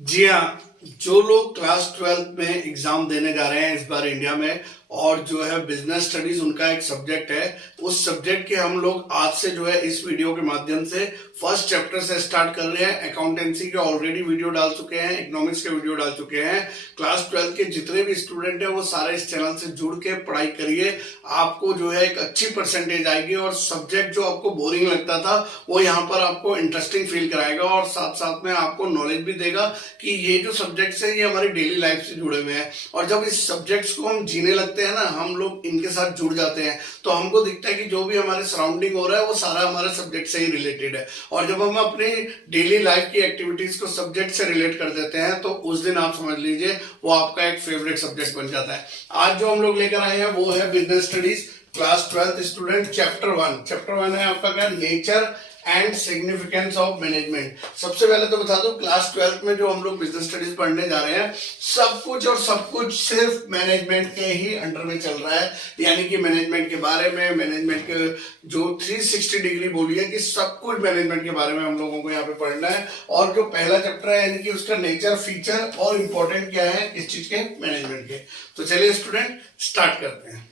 जी हाँ, जो लोग क्लास 12th में एग्जाम देने जा रहे हैं इस बार इंडिया में, और जो है बिजनेस स्टडीज उनका एक सब्जेक्ट है, उस सब्जेक्ट के हम लोग आज से जो है इस वीडियो के माध्यम से फर्स्ट चैप्टर से स्टार्ट कर रहे हैं। अकाउंटेंसी के ऑलरेडी वीडियो डाल चुके हैं, इकोनॉमिक्स के वीडियो डाल चुके हैं। क्लास 12 के जितने भी स्टूडेंट हैं वो सारे इस चैनल से जुड़ के पढ़ाई करिए, आपको जो है एक अच्छी परसेंटेज आएगी और सब्जेक्ट जो आपको बोरिंग लगता था वो यहाँ पर आपको इंटरेस्टिंग फील कराएगा और साथ साथ में आपको नॉलेज भी देगा कि ये जो सब्जेक्ट्स है ये हमारी डेली लाइफ से जुड़े हुए हैं। और जब इस सब्जेक्ट्स को हम जीने लगते हैं ना, हम लोग इनके साथ जुड़ जाते हैं, तो हमको दिखता है कि जो भी हमारे सराउंडिंग हो रहा है वो सारा हमारे सब्जेक्ट से ही रिलेटेड है। और जब हम अपनी डेली लाइफ की एक्टिविटीज को सब्जेक्ट से रिलेट कर देते हैं तो उस दिन आप समझ लीजिए वो आपका एक फेवरेट सब्जेक्ट बन जाता है। आज जो हम लोग लेकर आए हैं वो है business studies class 12th student chapter 1। Chapter 1 है आपका क्या, nature and significance of management. सबसे पहले तो बता दो, क्लास 12th में जो हम लोग बिजनेस स्टडीज पढ़ने जा रहे हैं सब कुछ सिर्फ मैनेजमेंट के ही अंडर में चल रहा है। यानी कि मैनेजमेंट के बारे में, मैनेजमेंट के जो 360 डिग्री बोली है कि सब कुछ मैनेजमेंट के बारे में हम लोगों को यहाँ पे पढ़ना है। और जो पहला चैप्टर है यानी कि उसका नेचर, फीचर और इंपॉर्टेंट क्या है इस चीज के, मैनेजमेंट के। तो चलिए स्टूडेंट स्टार्ट करते हैं।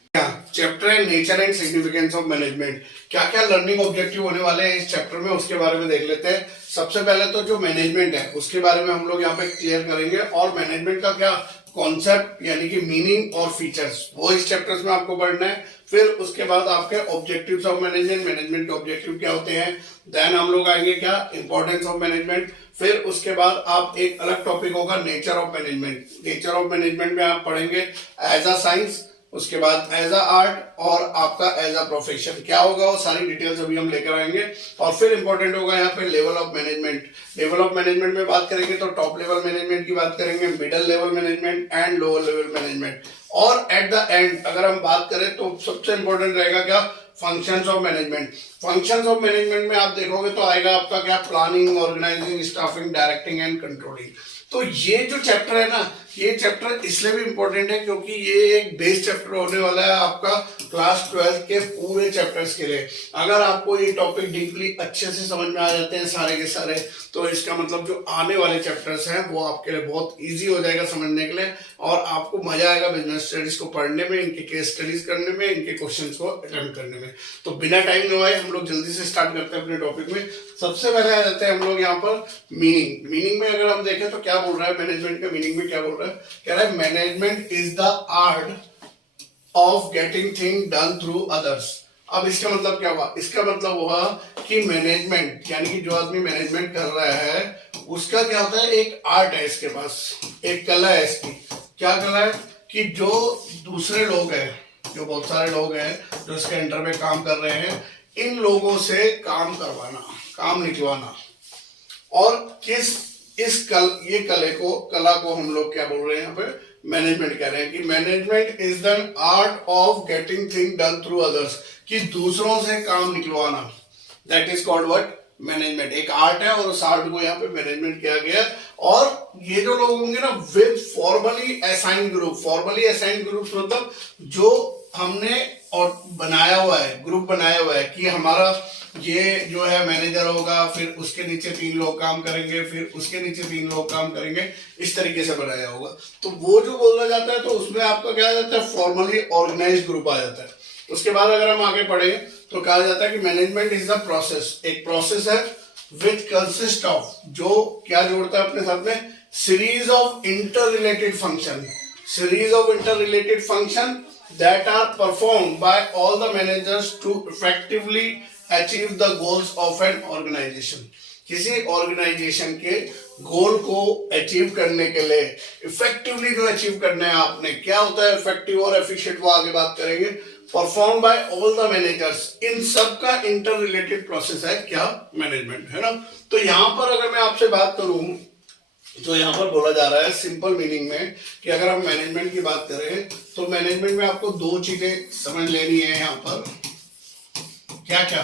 चैप्टर है nature and significance of management. क्या क्या लर्निंग ऑब्जेक्टिव होने वाले हैं इस चैप्टर में उसके बारे में देख लेते हैं। सबसे पहले तो जो मैनेजमेंट है उसके बारे में हम लोग यहाँ पे क्लियर करेंगे, और मैनेजमेंट का क्या कॉन्सेप्ट यानी कि मीनिंग और फीचर्स वो इस चैप्टर्स में आपको पढ़ना है। फिर उसके बाद आपके ऑब्जेक्टिव्स ऑफ मैनेजमेंट, मैनेजमेंट के ऑब्जेक्टिव क्या होते हैं। देन हम लोग आएंगे क्या, इंपॉर्टेंस ऑफ मैनेजमेंट। फिर उसके बाद आप एक अलग टॉपिक होगा nature of management. Nature of management में आप पढ़ेंगे एज अ साइंस, उसके बाद एज अ आर्ट और आपका एज अ प्रोफेशन क्या होगा वो सारी डिटेल्स अभी हम लेकर आएंगे। और फिर इंपॉर्टेंट होगा यहाँ पे level of management. Level of management में बात करेंगे तो टॉप लेवल मैनेजमेंट की बात करेंगे, middle level management and lower level management. और एट द एंड अगर हम बात करें तो सबसे इंपॉर्टेंट रहेगा क्या, functions of management. Functions of management में आप देखोगे तो आएगा आपका क्या, planning, organizing, staffing, directing and controlling. तो ये जो चैप्टर है ना, ये चैप्टर इसलिए भी इंपॉर्टेंट है क्योंकि ये एक बेस चैप्टर होने वाला है आपका क्लास 12 के पूरे चैप्टर्स के लिए। अगर आपको ये टॉपिक डीपली अच्छे से समझ में आ जाते हैं सारे के सारे, तो इसका मतलब जो आने वाले चैप्टर्स हैं वो आपके लिए बहुत इजी हो जाएगा समझने के लिए, और आपको मजा आएगा बिजनेस स्टडीज को पढ़ने में, इनके केस स्टडीज करने में, इनके क्वेश्चंस को अटेम्प्ट करने में। तो बिना टाइम गवाए हम लोग जल्दी से स्टार्ट करते हैं अपने टॉपिक में। सबसे पहले आ जाते हैं हम लोग यहाँ पर मीनिंग। मीनिंग में अगर हम देखें तो क्या बोल रहा है, मैनेजमेंट का मीनिंग में क्या बोल रहा है, कह रहा है management is the art of getting thing done through others. अब इसका मतलब क्या हुआ, इसका मतलब हुआ कि मैनेजमेंट यानी कि जो आदमी मैनेजमेंट कर रहा है उसका क्या होता है, एक आर्ट है इसके पास, एक कला है इसकी। क्या कला है कि जो दूसरे लोग हैं, जो बहुत सारे लोग हैं जो इसके अंडर में काम कर रहे हैं, इन लोगों से काम करवाना, काम निकलवाना। और किस ये कला को हम लोग क्या बोल रहे हैं यहाँ पे, मैनेजमेंट कह रहे हैं कि management is the art of getting thing done through others, कि दूसरों से काम निकलवाना। That is called what, management. एक आर्ट है और उस आर्ट को यहाँ पे मैनेजमेंट किया गया। और ये जो लोग होंगे ना with formally assigned group. Formally assigned group मतलब जो हमने और बनाया हुआ है, ग्रुप बनाया हुआ है कि हमारा ये जो है मैनेजर होगा, फिर उसके नीचे 3 लोग काम करेंगे, फिर उसके नीचे 3 लोग काम करेंगे, इस तरीके से बनाया होगा। तो वो जो बोला जाता है तो उसमें आपका क्या आ जाता है, फॉर्मली ऑर्गेनाइज्ड ग्रुप आ जाता है। उसके बाद अगर हम आगे पढ़े तो कहा जाता है कि मैनेजमेंट इज द प्रोसेस। एक प्रोसेस है विच कंसिस्ट ऑफ, जो क्या जोड़ता है अपने साथ में, series of inter related function. Series of inter related function that are performed by all the managers to effectively achieve the goals of an organization। किसी ऑर्गेनाइजेशन के गोल को अचीव करने के लिए इफेक्टिवली जो अचीव करना है आपने, क्या होता है इफेक्टिव और एफिशिएंट वो आगे बात करेंगे। Perform by all the managers, इन सब का इंटर रिलेटेड प्रोसेस है क्या, मैनेजमेंट, है ना। तो यहां पर अगर मैं आपसे बात करूं तो यहाँ पर बोला जा रहा है सिंपल मीनिंग में कि अगर हम मैनेजमेंट की बात करें तो मैनेजमेंट में आपको 2 चीजें समझ लेनी है यहाँ पर। क्या क्या,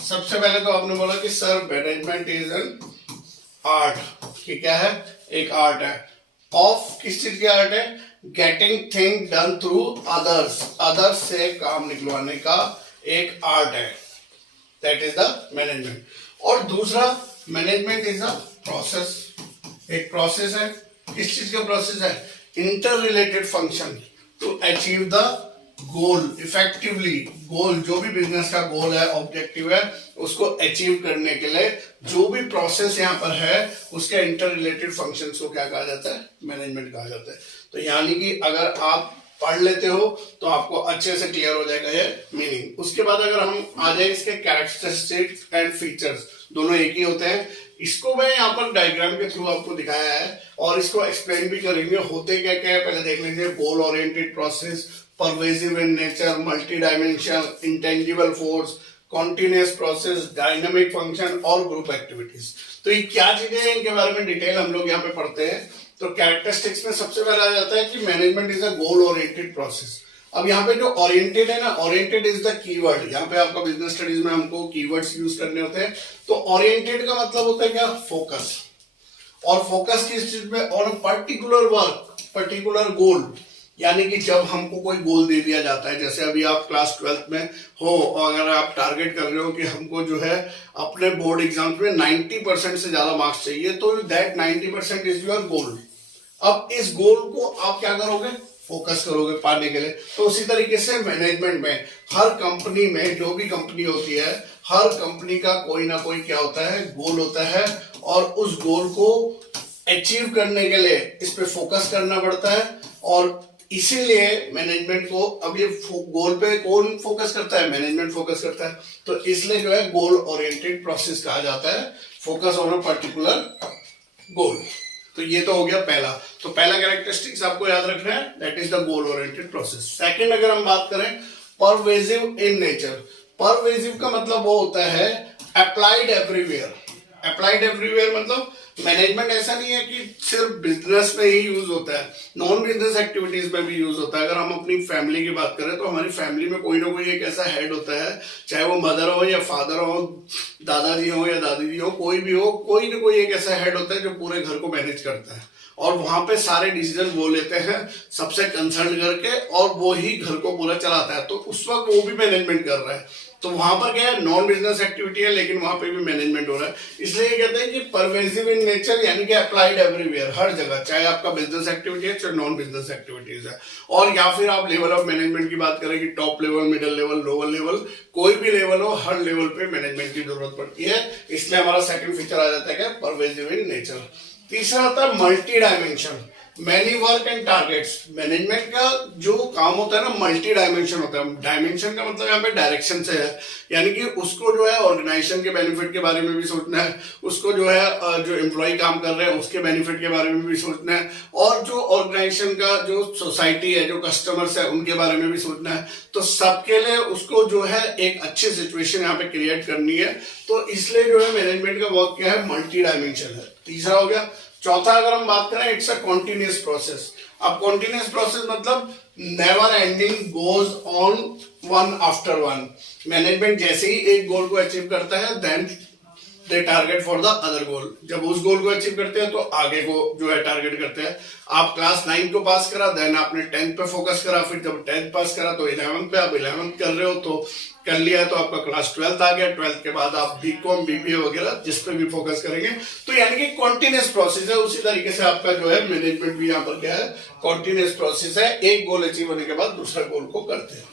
सबसे पहले तो आपने बोला कि sir management is an art, कि क्या है, एक आर्ट है। ऑफ किस चीज की आर्ट है, getting thing done through others, others से काम निकलवाने का एक आर्ट है। That is the management. और दूसरा, मैनेजमेंट इज अ प्रोसेस। एक प्रोसेस है, किस चीज का प्रोसेस है, inter related function to achieve the goal effectively. Goal जो भी बिजनेस का गोल है, ऑब्जेक्टिव है, उसको अचीव करने के लिए जो भी प्रोसेस यहाँ पर है उसके इंटर रिलेटेड फंक्शंस को क्या कहा जाता है, मैनेजमेंट कहा जाता है। तो यानी कि अगर आप पढ़ लेते हो तो आपको अच्छे से क्लियर हो जाएगा ये मीनिंग। उसके बाद अगर हम आ जाए इसके कैरेक्टरिस्टिक्स एंड फीचर्स, दोनों एक ही होते हैं। इसको मैं यहाँ पर डायग्राम के थ्रू आपको दिखाया है और इसको एक्सप्लेन भी करेंगे होते क्या क्या है। पहले देख लीजिए, goal oriented process, pervasive in nature, multi dimension, intangible force, continuous process, dynamic function और ग्रुप एक्टिविटीज। तो ये क्या चीजें हैं, इनके बारे में डिटेल हम लोग यहाँ पे पढ़ते हैं। तो कैरेक्टरिस्टिक्स में सबसे पहले आ जाता है कि management is a goal oriented process. अब यहाँ पे जो ओरिएंटेड है ना, ओरिएंटेड इज द कीवर्ड। यहाँ पे आपका बिजनेस स्टडीज में हमको कीवर्ड्स यूज करने होते हैं। तो ओरिएंटेड का मतलब होता है क्या, फोकस। और फोकस किस चीज में, और पर्टिकुलर वर्क, पर्टिकुलर गोल। यानी कि जब हमको कोई गोल दे दिया जाता है, जैसे अभी आप क्लास 12th में हो और अगर आप टारगेट कर रहे हो कि हमको जो है अपने बोर्ड एग्जाम्स में 90% से ज्यादा मार्क्स चाहिए, तो दैट 90% इज योर गोल। अब इस गोल को आप क्या करोगे, फोकस करोगे पाने के लिए। तो उसी तरीके से मैनेजमेंट में, हर कंपनी में, जो भी कंपनी होती है, हर कंपनी का कोई ना कोई क्या होता है, गोल होता है। और उस गोल को अचीव करने के लिए इस पे फोकस करना पड़ता है। और इसीलिए मैनेजमेंट को, अब ये गोल पे कौन फोकस करता है, मैनेजमेंट फोकस करता है। तो इसलिए जो है गोल ओरिएंटेड प्रोसेस कहा जाता है, focus on a particular goal. तो ये तो हो गया पहला। तो पहला कैरेक्टरिस्टिक्स आपको याद रखना है, that is the goal oriented process. Second अगर हम बात करें, परवेसिव इन नेचर। परवेसिव का मतलब वो होता है अप्लाइड एवरीवेयर। अप्लाइड एवरीवेयर मतलब मैनेजमेंट ऐसा नहीं है कि सिर्फ बिजनेस में ही यूज होता है, नॉन बिजनेस एक्टिविटीज में भी यूज होता है। अगर हम अपनी फैमिली की बात करें तो हमारी फैमिली में कोई ना कोई एक ऐसा हेड होता है, चाहे वो मदर हो या फादर हो, दादाजी हो या दादी जी हो, कोई भी हो, कोई ना कोई एक ऐसा हेड होता है जो पूरे घर को मैनेज करता है। और वहां पे सारे डिसीजन वो लेते हैं सबसे कंसल्ट करके, और वो ही घर को पूरा चलाता है। तो उस वक्त वो भी मैनेजमेंट कर रहा है। तो वहां पर क्या है, नॉन बिजनेस एक्टिविटी है, लेकिन वहां पे भी मैनेजमेंट हो रहा है। इसलिए कहते हैं कि परवेसिव इन नेचर, यानी कि अप्लाइड एवरीवेयर, हर जगह, चाहे आपका बिजनेस एक्टिविटी है चाहे नॉन बिजनेस एक्टिविटीज है। और या फिर आप लेवल ऑफ मैनेजमेंट की बात करें कि top level, middle level, lower level, कोई भी लेवल हो, हर लेवल पे मैनेजमेंट की जरूरत पड़ती है। इसलिए हमारा सेकंड फीचर आ जाता है क्या, परवेसिव इन नेचर। तीसरा आता है multi dimension, many work and targets. Management का जो काम होता है ना, मल्टी डायमेंशन होता है। डायमेंशन का मतलब यहाँ पे डायरेक्शन से है, यानी कि उसको जो है ऑर्गेनाइजेशन के बेनिफिट के बारे में भी सोचना है, उसको जो है जो एम्प्लॉय काम कर रहे हैं उसके बेनिफिट के बारे में भी सोचना है, और जो ऑर्गेनाइजेशन का जो सोसाइटी है, जो कस्टमर्स है, उनके बारे में भी सोचना है। तो सबके लिए उसको जो है एक अच्छी सिचुएशन यहाँ पे क्रिएट करनी है। तो इसलिए जो है मैनेजमेंट का वर्क क्या है, मल्टी डायमेंशन है। तीसरा हो गया। चौथा अगर हम बात करें, इट्स अ कॉन्टिन्यूअस प्रोसेस। अब कॉन्टिन्यूअस प्रोसेस मतलब never ending, goes on one after one. Management जैसे ही एक गोल को अचीव करता है, then they target for the other goal. जब उस गोल को अचीव करते हैं तो आगे को जो है टारगेट करते हैं। आप क्लास 9 को पास करा, देन आपने 10th पे फोकस करा, फिर जब 10th पास करा तो 11th पे, आप 11th कर रहे हो तो कर लिया तो आपका क्लास 12th आ गया। 12th के बाद आप बीकॉम, बीबीए वगैरह जिस पे भी फोकस करेंगे। तो यानी कि कॉन्टिन्यूअस प्रोसेस है। उसी तरीके से आपका जो है मैनेजमेंट भी यहाँ पर क्या है, कॉन्टिन्यूअस प्रोसेस है। एक गोल अचीव होने के बाद दूसरा गोल को करते हैं।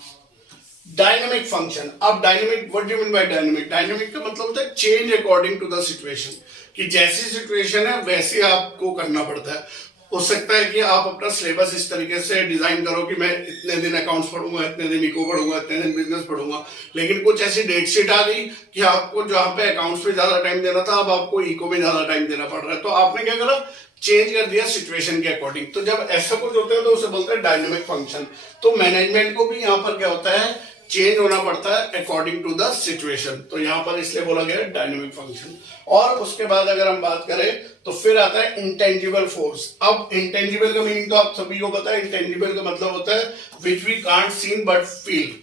Dynamic function. अब dynamic, what do you mean by dynamic? Dynamic का मतलब होता है change according to the situation, कि जैसी सिचुएशन है वैसे आपको करना पड़ता है। हो सकता है कि आप अपना सिलेबस इस तरीके से डिजाइन करो कि मैं इतने दिन अकाउंट्स पढ़ूंगा, इतने दिन इको पढ़ूंगा, इतने दिन बिजनेस पढ़ूंगा, लेकिन कुछ ऐसी डेट शीट आ गई कि आपको जहां पे अकाउंट्स पे ज्यादा टाइम देना था, अब आपको इको में ज्यादा टाइम देना पड़ रहा है। तो आपने क्या करा, चेंज कर दिया सिचुएशन के अकॉर्डिंग। तो जब ऐसा कुछ होता है तो उसे बोलते हैं डायनेमिक फंक्शन। तो मैनेजमेंट को भी यहाँ पर क्या होता है, चेंज होना पड़ता है अकॉर्डिंग टू द सिचुएशन। तो यहां पर इसलिए बोला गया डायनेमिक फंक्शन। और उसके बाद अगर हम बात करें तो फिर आता है इंटेंजिबल फोर्स। अब इंटेंजिबल का मीनिंग तो आप सभी को पता है। इंटेंजिबल का मतलब होता है which we can't seen but feel.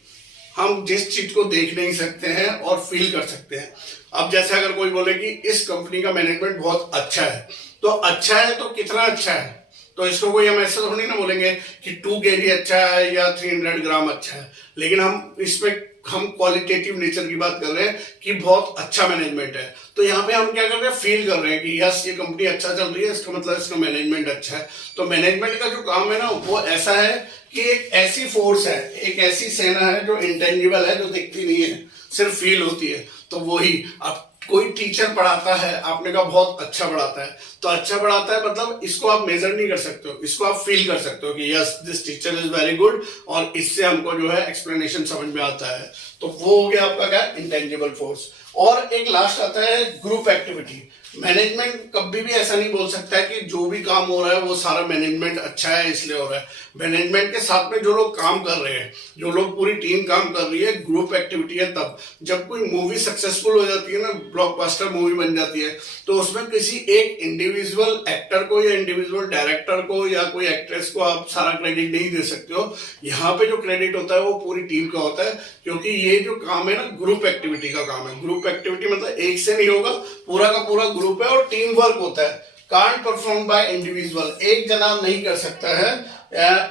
हम जिस चीज को देख नहीं सकते हैं और फील कर सकते हैं। अब जैसे अगर कोई बोले कि इस कंपनी का मैनेजमेंट बहुत अच्छा है, तो अच्छा है तो कितना अच्छा है, तो इसको कोई हम ऐसा थोड़ी ना बोलेंगे कि 2 kg अच्छा है या 300 ग्राम अच्छा है, लेकिन हम इसमें हम क्वालिटेटिव नेचर की बात कर रहे हैं कि बहुत अच्छा मैनेजमेंट है, तो यहाँ पे हम क्या कर रहे हैं, फील कर रहे हैं कि यस ये कंपनी अच्छा चल रही है, इसका मतलब इसका मैनेजमेंट अच्छा है। तो मैनेजमेंट का जो काम है ना वो ऐसा है कि एक ऐसी फोर्स है, एक ऐसी सेना है जो इंटेंजिबल है, जो दिखती नहीं है, सिर्फ फील होती है। तो वही अब कोई टीचर पढ़ाता है, आपने कहा बहुत अच्छा पढ़ाता है, तो अच्छा पढ़ाता है मतलब इसको आप मेजर नहीं कर सकते हो, इसको आप फील कर सकते हो कि yes this teacher is very good, और इससे हमको जो है एक्सप्लेनेशन समझ में आता है। तो वो हो गया आपका क्या, इंटेंजिबल फोर्स। और एक लास्ट आता है ग्रुप एक्टिविटी। मैनेजमेंट कभी भी ऐसा नहीं बोल सकता है कि जो भी काम हो रहा है वो सारा मैनेजमेंट अच्छा है इसलिए हो रहा है। मैनेजमेंट के साथ में जो लोग काम कर रहे हैं, जो लोग पूरी टीम काम कर रही है, ग्रुप एक्टिविटी है। तब जब कोई मूवी सक्सेसफुल हो जाती है ना, ब्लॉकबस्टर मूवी बन जाती है, तो उसमें किसी एक इंडिविजुअल एक्टर को या इंडिविजुअल डायरेक्टर को या कोई एक्ट्रेस को आप सारा क्रेडिट नहीं दे सकते हो। यहाँ पे जो क्रेडिट होता है वो पूरी टीम का होता है, क्योंकि ये जो काम है ना ग्रुप एक्टिविटी का काम है। ग्रुप एक्टिविटी मतलब एक से नहीं होगा, पूरा का पूरा ग्रुप है, और टीम वर्क होता है। कांट परफॉर्म बाय इंडिविजुअल, एक जना नहीं कर सकता है,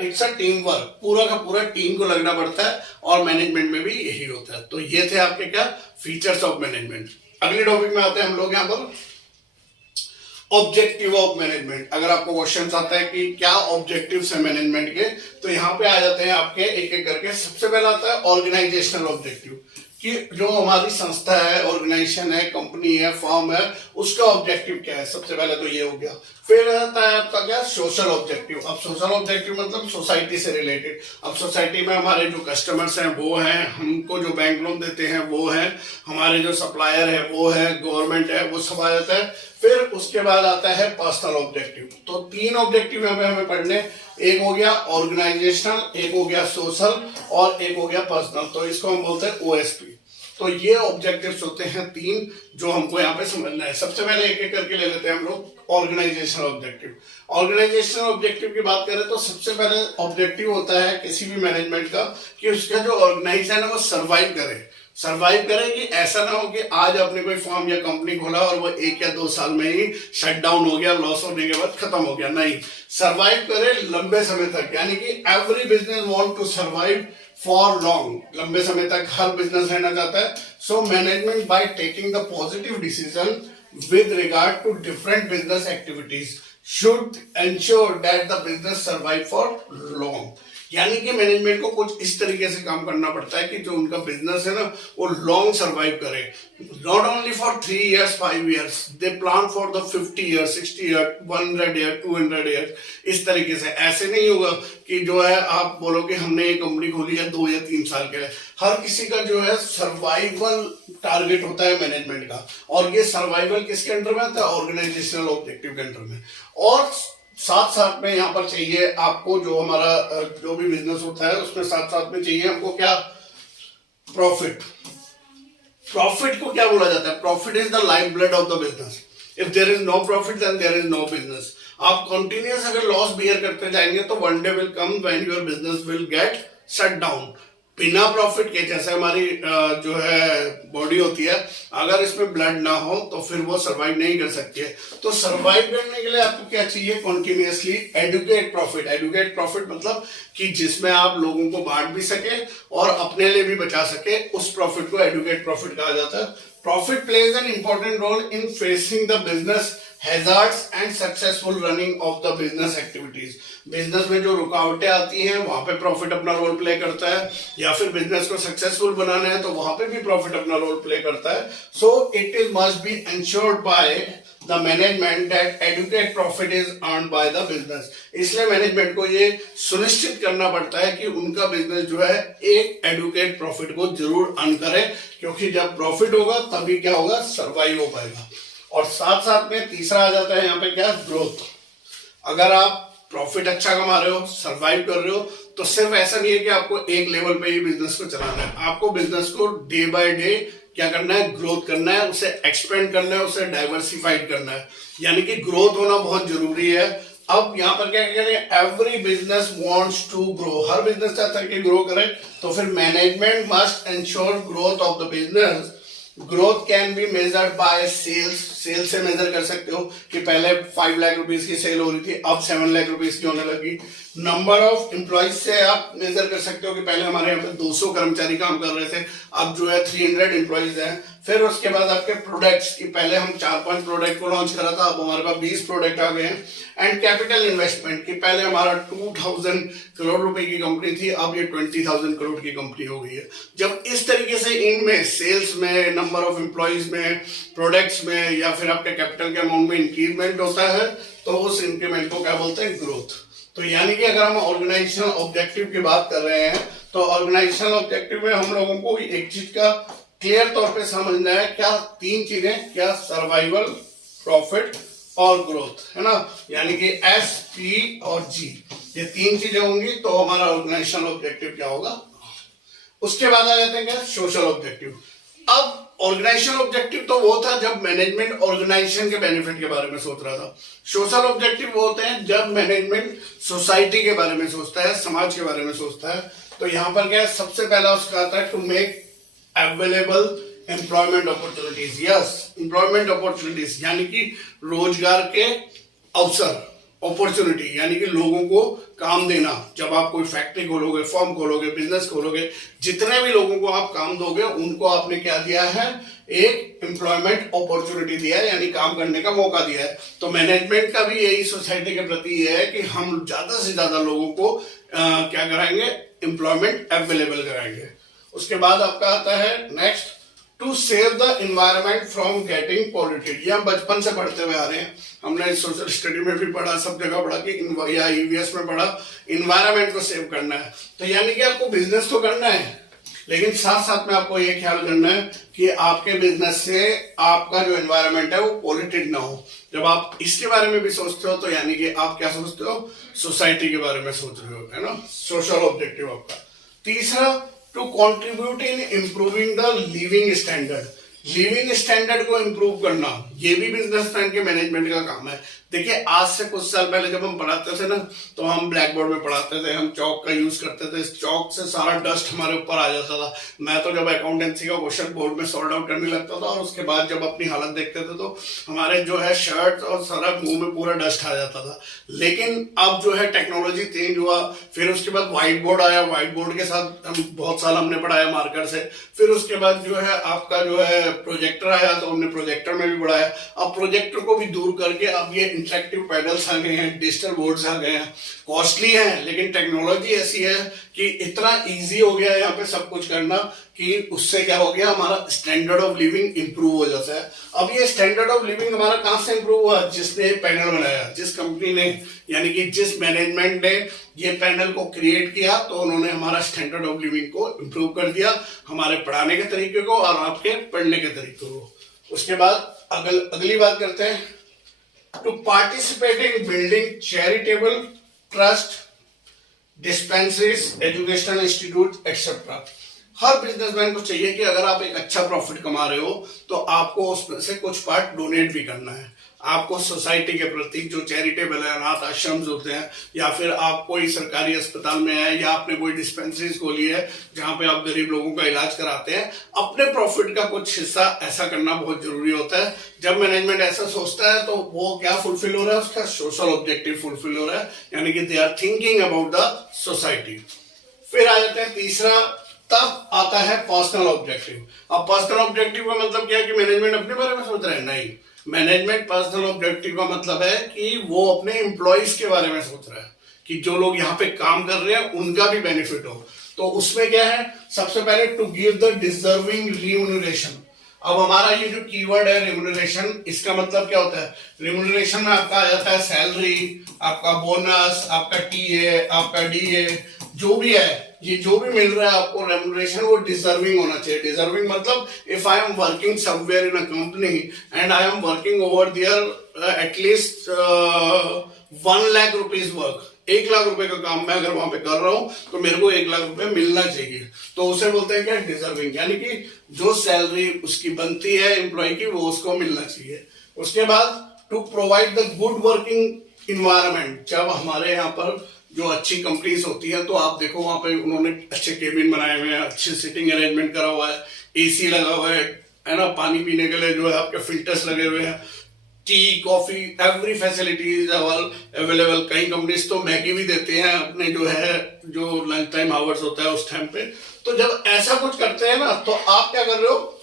इट्स अ टीम वर्क, पूरा का पूरा टीम को लगना पड़ता है, और मैनेजमेंट में भी यही होता है। तो ये थे आपके क्या फीचर्स ऑफ मैनेजमेंट। अगले टॉपिक में आते हैं हम लोग यहाँ पर ऑब्जेक्टिव ऑफ मैनेजमेंट। अगर आपको क्वेश्चन आता है कि क्या ऑब्जेक्टिव्स है मैनेजमेंट के, तो यहाँ पे आ जाते हैं आपके एक एक करके। सबसे पहला आता है ऑर्गेनाइजेशनल ऑब्जेक्टिव, कि जो हमारी संस्था है, ऑर्गेनाइजेशन है, कंपनी है, फर्म है, उसका ऑब्जेक्टिव क्या है। सबसे पहले तो ये हो गया। फिर आता है आपका क्या सोशल ऑब्जेक्टिव। अब सोशल ऑब्जेक्टिव मतलब सोसाइटी से रिलेटेड। अब सोसाइटी में हमारे जो कस्टमर्स हैं वो हैं, हमको जो बैंक लोन देते हैं वो हैं, हमारे जो सप्लायर है वो है, गवर्नमेंट है, वो सब आ जाता है। फिर उसके बाद आता है पर्सनल ऑब्जेक्टिव। तो 3 ऑब्जेक्टिव यहाँ पे हमें पढ़ने, एक हो गया ऑर्गेनाइजेशनल, एक हो गया सोशल, और एक हो गया पर्सनल। तो इसको हम बोलते हैं ओएसपी। तो ये ऑब्जेक्टिव्स होते हैं 3 जो हमको यहाँ पे समझना है। सबसे पहले एक एक करके ले लेते हैं हम लोग ऑर्गेनाइजेशनल ऑब्जेक्टिव। ऑर्गेनाइजेशनल ऑब्जेक्टिव की बात करें तो सबसे पहले ऑब्जेक्टिव होता है किसी भी मैनेजमेंट का कि उसका जो ऑर्गेनाइजेशन है वो सर्वाइव करे कि ऐसा ना हो कि आज आपने कोई फर्म या कंपनी खोला और वो 1 या 2 साल में ही शट डाउन हो गया, लॉस होने के बाद खत्म हो गया। नहीं, सर्वाइव करे लंबे समय तक, यानी कि every business want to survive for long, लंबे समय तक हर बिजनेस रहना चाहता है। So management by taking the positive decision with regard to different business activities should ensure that the business survive for long। यानी कि मैनेजमेंट को कुछ इस तरीके से काम करना पड़ता है कि जो उनका बिजनेस है ना वो लॉन्ग सर्वाइव करे। Not only for 3 years 5 years, they plan for the 50 years 60 years 100 years 200 years। इस तरीके से ऐसे नहीं होगा कि जो है आप बोलो कि हमने ये कंपनी खोली है 2 या 3 साल के लिए। हर किसी का जो है सर्वाइवल टारगेट होता है मैनेजमेंट का, और ये सर्वाइवल किसके अंडर में आता है, ऑर्गेनाइजेशनल ऑब्जेक्टिव के अंडर में। और साथ साथ में यहाँ पर चाहिए आपको जो हमारा जो भी बिजनेस होता है उसमें साथ साथ में चाहिए हमको क्या, प्रॉफिट। प्रॉफिट को क्या बोला जाता है, profit is the life blood of the business. If there is no profit then there is no business. आप कंटिन्यूअस अगर लॉस बियर करते जाएंगे तो one day will come when your business will get shut down. बिना profit के, जैसे हमारी जो है बॉडी होती है, अगर इसमें ब्लड ना हो तो फिर वो सर्वाइव नहीं कर सकती है। तो सर्वाइव करने के लिए आपको क्या चाहिए, continuously adequate profit. Adequate profit मतलब कि जिसमें आप लोगों को बांट भी सके और अपने लिए भी बचा सके, उस प्रॉफिट को एडुकेट प्रॉफिट कहा जाता है। Profit plays an important role in facing the business hazards and successful running of the business activities. Business में जो रुकावटें आती हैं वहां पे प्रॉफिट अपना रोल प्ले करता है, या फिर बिजनेस को सक्सेसफुल बनाना है तो वहां पे भी प्रॉफिट अपना रोल प्ले करता है। So it is must be ensured by the management that adequate profit is earned by the business. इसलिए मैनेजमेंट को ये सुनिश्चित करना पड़ता है कि उनका बिजनेस जो है एक एडुकेट प्रॉफिट को जरूर अर्न करे, क्योंकि जब प्रॉफिट होगा तभी क्या होगा, सर्वाइव हो पाएगा। और साथ साथ में तीसरा आ जाता है यहाँ पे क्या, ग्रोथ। अगर आप प्रॉफिट अच्छा कमा रहे हो, सर्वाइव कर रहे हो, तो सिर्फ ऐसा नहीं है कि आपको एक लेवल पे ही बिजनेस को चलाना है। आपको बिजनेस को डे बाय डे क्या करना है, ग्रोथ करना है, उसे एक्सपेंड करना है, उसे डाइवर्सिफाइड करना है। यानी कि ग्रोथ होना बहुत जरूरी है। अब यहाँ पर क्या कह रहे हैं, every business wants to grow. हर बिजनेस चाहता है कि ग्रो करे, तो फिर management must ensure growth of the business growth can be measured by sales, sales से मेजर कर सकते हो कि पहले 5 लाख रुपीस की सेल हो रही थी, अब 7 लाख रुपीस की होने लगी। नंबर ऑफ एम्प्लॉइज से आप मेजर कर सकते हो कि पहले हमारे यहाँ पे 200 कर्मचारी काम कर रहे थे, अब जो है 300 एम्प्लॉइज हैं। फिर उसके बाद आपके प्रोडक्ट्स की पहले हम 4-5 प्रोडक्ट को लॉन्च करा था, अब हमारे पास 20 प्रोडक्ट आ गए हैं। एंड कैपिटल इन्वेस्टमेंट की पहले हमारा 2000 करोड़ रुपए की कंपनी थी, अब ये 20,000 करोड़ की कंपनी हो गई है। जब इस तरीके से इनमें सेल्स में, नंबर ऑफ एम्प्लॉइज में, प्रोडक्ट्स में या फिर आपके कैपिटल के अमाउंट में इंक्रीमेंट होता है तो उस इंक्रीमेंट को क्या बोलते हैं? ग्रोथ। तो यानी कि अगर हम ऑर्गेनाइजेशनल ऑब्जेक्टिव की बात कर रहे हैं तो ऑर्गेनाइजेशनल ऑब्जेक्टिव में हम लोगों को एक चीज का क्लियर तौर पे समझना है, क्या 3 चीजें, क्या सर्वाइवल, प्रॉफिट और ग्रोथ, है ना। यानी कि एस, पी और जी, ये 3 चीजें होंगी तो हमारा ऑर्गेनाइजेशनल ऑब्जेक्टिव क्या होगा। उसके बाद आ जाते हैं क्या? Social objective. अब ऑर्गेनाइजेशनल ऑब्जेक्टिव तो वो था जब मैनेजमेंट ऑर्गेनाइजेशन के बेनिफिट के बारे में सोच रहा था। सोशल ऑब्जेक्टिव वो होते हैं जब मैनेजमेंट सोसाइटी के बारे में सोचता है, समाज के बारे में सोचता है। तो यहां पर क्या है? सबसे पहला उसका आता है to make available employment opportunities. Yes, employment opportunities यानी कि रोजगार के अवसर, अपॉर्चुनिटी यानी कि लोगों को काम देना। जब आप कोई फैक्ट्री खोलोगे, फर्म खोलोगे, बिजनेस खोलोगे, जितने भी लोगों को आप काम दोगे उनको आपने क्या दिया है? एक एम्प्लॉयमेंट अपॉर्चुनिटी दिया है, यानी काम करने का मौका दिया है। तो मैनेजमेंट का भी यही सोसाइटी के प्रति ये है कि हम ज्यादा से ज्यादा लोगों को क्या कराएंगे? एम्प्लॉयमेंट अवेलेबल कराएंगे। उसके बाद आपका आता है next, to save the environment from getting polluted. ये हम बचपन से पढ़ते हुए आ रहे हैं, हमने सोशल स्टडी में भी पढ़ा, सब जगह पढ़ा कि या ईवीएस में पढ़ा, इन्वायरमेंट को सेव करना है। तो यानी कि आपको बिजनेस तो करना है, लेकिन साथ साथ में आपको ये ख्याल करना है कि आपके बिजनेस से आपका जो एनवायरनमेंट है वो पॉल्यूटेड ना हो। जब आप इसके बारे में भी सोचते हो तो यानी कि आप क्या सोचते हो? सोसाइटी के बारे में सोच रहे हो, है ना। सोशल ऑब्जेक्टिव आपका। तीसरा, to contribute in improving the living standard. Living standard को इंप्रूव करना ये भी बिजनेसमैन के मैनेजमेंट का काम है। देखिए, आज से कुछ साल पहले जब हम पढ़ाते थे ना, तो हम ब्लैक बोर्ड में पढ़ाते थे, हम चौक का यूज करते थे, इस चौक से सारा डस्ट हमारे ऊपर आ जाता था। मैं तो जब अकाउंटेंसी का क्वेश्चन बोर्ड में सॉर्ट आउट करने लगता था और उसके बाद जब अपनी हालत देखते थे तो हमारे जो है शर्ट और सारा मुंह में पूरा डस्ट आ जाता था। लेकिन अब जो है टेक्नोलॉजी चेंज हुआ, फिर उसके बाद व्हाइट बोर्ड आया, व्हाइट बोर्ड के साथ हम बहुत साल हमने पढ़ाया मार्कर से। फिर उसके बाद जो है आपका जो है प्रोजेक्टर आया, तो हमने प्रोजेक्टर में भी पढ़ाया। अब प्रोजेक्टर को भी दूर करके अब ये इंटरेक्टिव पैनल्स आ गए हैं, डिजिटल बोर्ड्स आ गए हैं, कॉस्टली हैं, लेकिन टेक्नोलॉजी ऐसी है कि इतना इजी हो गया है यहाँ पे सब कुछ करना कि उससे क्या हो गया, हमारा स्टैंडर्ड ऑफ लिविंग इंप्रूव हो जाता है। अब ये स्टैंडर्ड ऑफ लिविंग हमारा कहां से इंप्रूव हुआ? जिसने पैनल बनाया, जिस कंपनी ने, यानी कि जिस मैनेजमेंट ने ये पैनल को क्रिएट किया, तो उन्होंने हमारा स्टैंडर्ड ऑफ लिविंग को इंप्रूव कर दिया, हमारे पढ़ाने के तरीके को और आपके पढ़ने के तरीके को। उसके बाद अगली बात करते हैं, to participate in building charitable trust, dispensaries, educational institute etcetera. हर बिजनेसमैन को चाहिए कि अगर आप एक अच्छा प्रॉफिट कमा रहे हो तो आपको उसमें से कुछ पार्ट डोनेट भी करना है। आपको सोसाइटी के प्रति जो चैरिटेबल है, अनाथ आश्रम होते हैं, या फिर आप कोई सरकारी अस्पताल में है, या आपने कोई डिस्पेंसरीज खोली है जहां पे आप गरीब लोगों का इलाज कराते हैं, अपने प्रॉफिट का कुछ हिस्सा ऐसा करना बहुत जरूरी होता है। जब मैनेजमेंट ऐसा सोचता है तो वो क्या फुलफिल हो रहा है? उसका सोशल ऑब्जेक्टिव फुलफिल हो रहा है, यानी कि they are thinking about the society. फिर आ जाते हैं तीसरा, तब आता है पर्सनल ऑब्जेक्टिव। अब पर्सनल ऑब्जेक्टिव का मतलब क्या है कि मैनेजमेंट अपने बारे में सोच रहा है? नहीं, मैनेजमेंट पर्सनल ऑब्जेक्टिव का मतलब है कि वो अपने एम्प्लॉइज के बारे में सोच रहा है कि जो लोग यहाँ पे काम कर रहे हैं उनका भी बेनिफिट हो। तो उसमें क्या है? सबसे पहले to give the deserving remuneration. अब हमारा ये जो कीवर्ड है रिम्यूनरेशन, इसका मतलब क्या होता है? रिम्यूनरेशन में आपका आ जाता है सैलरी, आपका बोनस, आपका टीए, आपका डीए, जो भी है, ये जो भी मिल रहा है आपको रेम्यूनरेशन, वो डिजर्विंग होना चाहिए। डिजर्विंग मतलब if I am working somewhere in a company and I am working over there at least 1 lakh rupees work, 1 lakh रुपए का काम मैं अगर वहां पे कर रहा हूं तो मेरे को 1 लाख रुपए मिलना चाहिए, तो उसे बोलते हैं क्या? डिजर्विंग। यानी कि जो सैलरी उसकी बनती है एम्प्लॉय की, वो उसको मिलना चाहिए। उसके बाद to provide the good working environment. जब हमारे यहाँ पर जो अच्छी कंपनीज होती है तो आप देखो वहां पे उन्होंने अच्छे केबिन बनाए हुए हैं, अच्छे सिटिंग अरेंजमेंट करा हुआ है, एसी लगा हुआ है, है ना, पानी पीने के लिए जो है आपके फिल्टर्स लगे हुए हैं, tea coffee every facility is available. कई कंपनीज तो मैगी भी देते हैं अपने जो है जो लंच टाइम आवर्स होता है उस टाइम पे। तो जब ऐसा कुछ करते हैं ना, तो आप क्या कर रहे हो,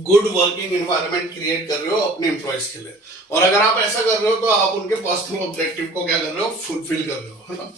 गुड वर्किंग एनवायरनमेंट क्रिएट कर रहे हो अपने एम्प्लॉयज के लिए। और अगर आप ऐसा कर रहे हो तो आप उनके पर्सनल ऑब्जेक्टिव को क्या कर रहे हो, फुलफिल कर रहे हो, है ना।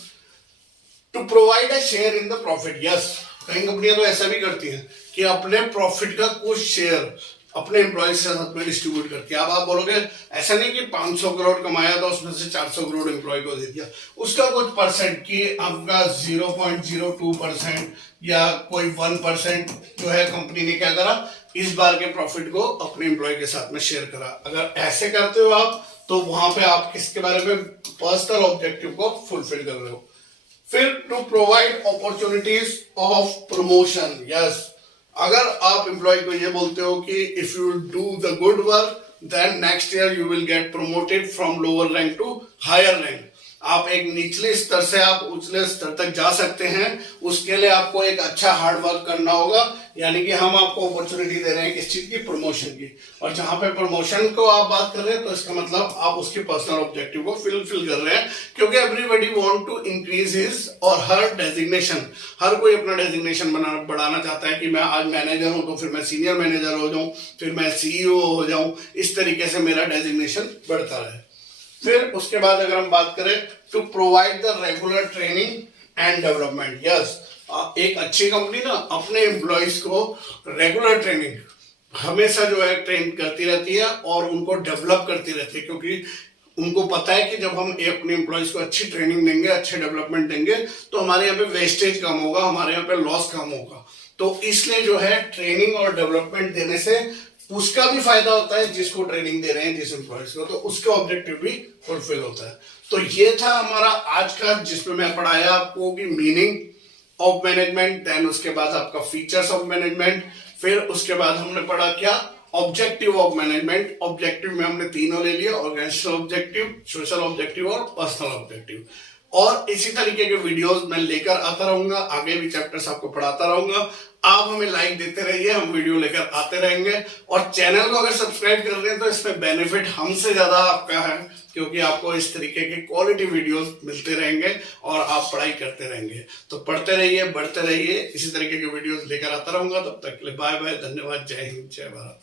To provide a share in the profit, yes, कई कंपनियां तो ऐसा भी करती हैं कि अपने प्रॉफिट का कुछ शेयर अपने एम्प्लॉयज के साथ में डिस्ट्रीब्यूट करती है। अब आप बोलोगे ऐसा नहीं कि 500 करोड़ कमाया तो उसमें से 400 करोड़ एम्प्लॉय को दे दिया, उसका कुछ परसेंट की आपका 0.02% या कोई 1% जो है कंपनी ने क्या करा, इस बार के प्रॉफिट को अपने एम्प्लॉय के साथ में शेयर करा। अगर ऐसे करते हो आप तो वहां पे आप किसके बारे में, पर्सनल ऑब्जेक्टिव को फुलफिल कर रहे हो। फिर to provide opportunities of promotion, yes, अगर आप एम्प्लॉय को ये बोलते हो कि if you do the good work then next year you will get promoted from lower rank to higher rank, आप एक निचले स्तर से आप उच्चले स्तर तक जा सकते हैं, उसके लिए आपको एक अच्छा हार्ड वर्क करना होगा। यानी कि हम आपको अपॉर्चुनिटी दे रहे हैं किस चीज की, प्रमोशन की। और जहां पे प्रमोशन को आप बात कर रहे हैं तो इसका मतलब आप उसके पर्सनल ऑब्जेक्टिव को फुलफिल कर रहे हैं, क्योंकि everybody want to increase his और हर डेजिग्नेशन। हर कोई अपना डेजिग्नेशन बढ़ाना चाहता है कि मैं आज मैनेजर हूं तो फिर मैं सीनियर मैनेजर हो जाऊं, फिर मैं सीईओ हो जाऊं, इस तरीके से मेरा डेजिग्नेशन बढ़ता रहे। फिर उसके बाद अगर हम बात करें to provide the regular training and development, yes, एक अच्छी कंपनी ना अपने एम्प्लॉयज को रेगुलर ट्रेनिंग हमेशा जो है ट्रेन करती रहती है और उनको डेवलप करती रहती है, क्योंकि उनको पता है कि जब हम अपने एम्प्लॉयज को अच्छी ट्रेनिंग देंगे, अच्छे डेवलपमेंट देंगे तो हमारे यहाँ पे वेस्टेज कम होगा, हमारे यहाँ पे लॉस कम होगा। तो इसलिए जो है ट्रेनिंग और डेवलपमेंट देने से उसका भी फायदा होता है, जिसको ट्रेनिंग दे रहे हैं जिस एम्प्लॉयज को, तो उसका ऑब्जेक्टिव भी फुलफिल होता है। तो ये था हमारा आज का, जिसमें मैं पढ़ाया आपको कि मीनिंग ऑफ मैनेजमेंट, देन उसके बाद आपका फीचर्स ऑफ मैनेजमेंट, फिर उसके बाद हमने पढ़ा क्या, ऑब्जेक्टिव ऑफ मैनेजमेंट। ऑब्जेक्टिव में हमने तीनों ले लिया, ऑर्गेनाइजेशनल ऑब्जेक्टिव, सोशल ऑब्जेक्टिव और पर्सनल ऑब्जेक्टिव। और इसी तरीके के वीडियोस मैं लेकर आता रहूंगा, आगे भी चैप्टर्स आपको पढ़ाता रहूंगा। आप हमें लाइक देते रहिए, हम वीडियो लेकर आते रहेंगे। और चैनल को अगर सब्सक्राइब कर रहे हैं तो इसमें बेनिफिट हमसे ज्यादा आपका है, क्योंकि आपको इस तरीके के क्वालिटी वीडियोस मिलते रहेंगे और आप पढ़ाई करते रहेंगे। तो पढ़ते रहिए, बढ़ते रहिए, इसी तरीके के वीडियोस लेकर आता रहूंगा। तब तक के लिए बाय बाय, धन्यवाद, जय हिंद, जय भारत।